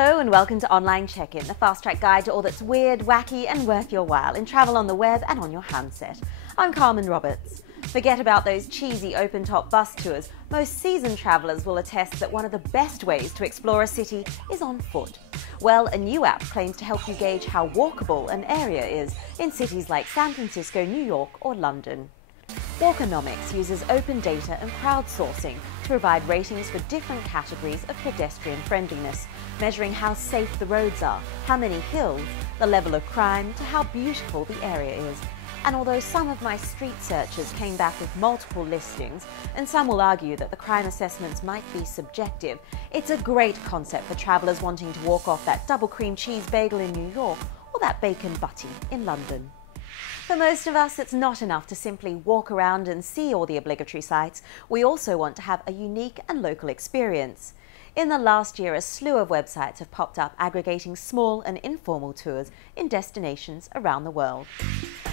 Hello and welcome to Online Check-In, the fast-track guide to all that's weird, wacky and worth your while in travel on the web and on your handset. I'm Carmen Roberts. Forget about those cheesy open-top bus tours. Most seasoned travellers will attest that one of the best ways to explore a city is on foot. Well, a new app claims to help you gauge how walkable an area is in cities like San Francisco, New York or London. Walkonomics uses open data and crowdsourcing to provide ratings for different categories of pedestrian friendliness, measuring how safe the roads are, how many hills, the level of crime, to how beautiful the area is. And although some of my street searches came back with multiple listings, and some will argue that the crime assessments might be subjective, it's a great concept for travellers wanting to walk off that double cream cheese bagel in New York or that bacon butty in London. For most of us, it's not enough to simply walk around and see all the obligatory sites. We also want to have a unique and local experience. In the last year, a slew of websites have popped up aggregating small and informal tours in destinations around the world.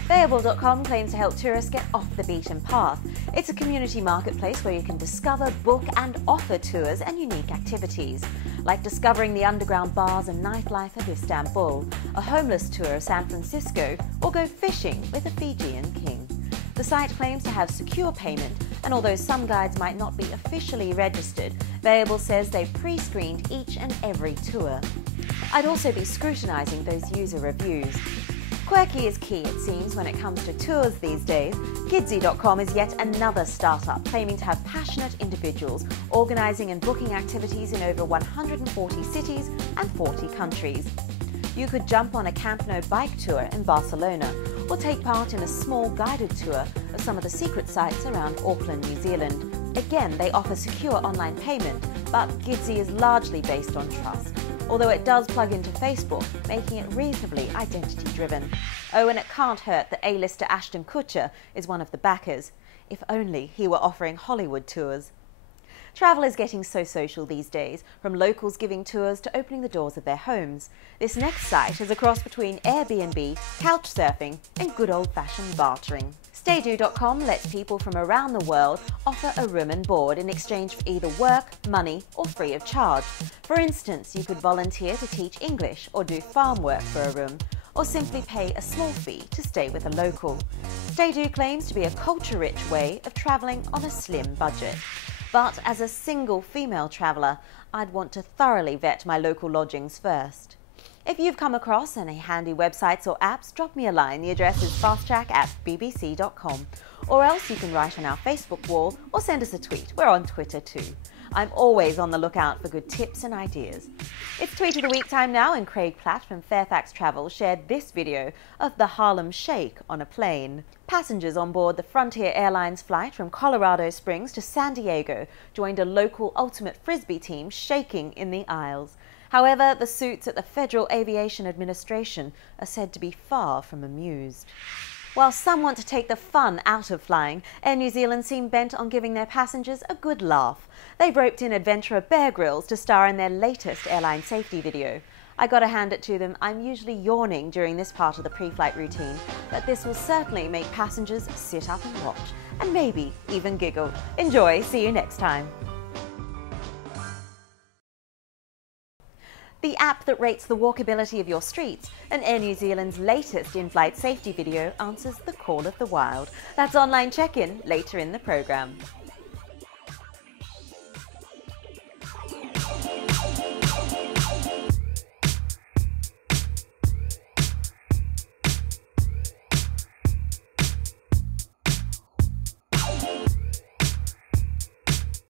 Variable.com claims to help tourists get off the beaten path. It's a community marketplace where you can discover, book and offer tours and unique activities, like discovering the underground bars and nightlife of Istanbul, a homeless tour of San Francisco, or go fishing with a Fijian king. The site claims to have secure payment, and although some guides might not be officially registered, Variable says they've pre-screened each and every tour. I'd also be scrutinising those user reviews. Quirky is key, it seems, when it comes to tours these days. Kidsy.com is yet another startup claiming to have passionate individuals organising and booking activities in over 140 cities and 40 countries. You could jump on a Camp No bike tour in Barcelona or take part in a small guided tour of some of the secret sites around Auckland, New Zealand. Again, they offer secure online payment, but Kidsy is largely based on trust, although it does plug into Facebook, making it reasonably identity-driven. Oh, and it can't hurt that A-lister Ashton Kutcher is one of the backers. If only he were offering Hollywood tours. Travel is getting so social these days, from locals giving tours to opening the doors of their homes. This next site is a cross between Airbnb, couchsurfing and good old-fashioned bartering. StayDo.com lets people from around the world offer a room and board in exchange for either work, money or free of charge. For instance, you could volunteer to teach English or do farm work for a room, or simply pay a small fee to stay with a local. StayDo claims to be a culture-rich way of travelling on a slim budget. But as a single female traveller, I'd want to thoroughly vet my local lodgings first. If you've come across any handy websites or apps, drop me a line. The address is fasttrack@bbc.com. Or else you can write on our Facebook wall or send us a tweet. We're on Twitter too. I'm always on the lookout for good tips and ideas. It's Tweet of the Week time now, and Craig Platt from Fairfax Travel shared this video of the Harlem Shake on a plane. Passengers on board the Frontier Airlines flight from Colorado Springs to San Diego joined a local ultimate frisbee team shaking in the aisles. However, the suits at the Federal Aviation Administration are said to be far from amused. While some want to take the fun out of flying, Air New Zealand seem bent on giving their passengers a good laugh. They've roped in adventurer Bear Grylls to star in their latest airline safety video. I gotta hand it to them, I'm usually yawning during this part of the pre-flight routine, but this will certainly make passengers sit up and watch, and maybe even giggle. Enjoy, see you next time. The app that rates the walkability of your streets, and Air New Zealand's latest in-flight safety video answers the call of the wild. That's Online Check-In later in the programme.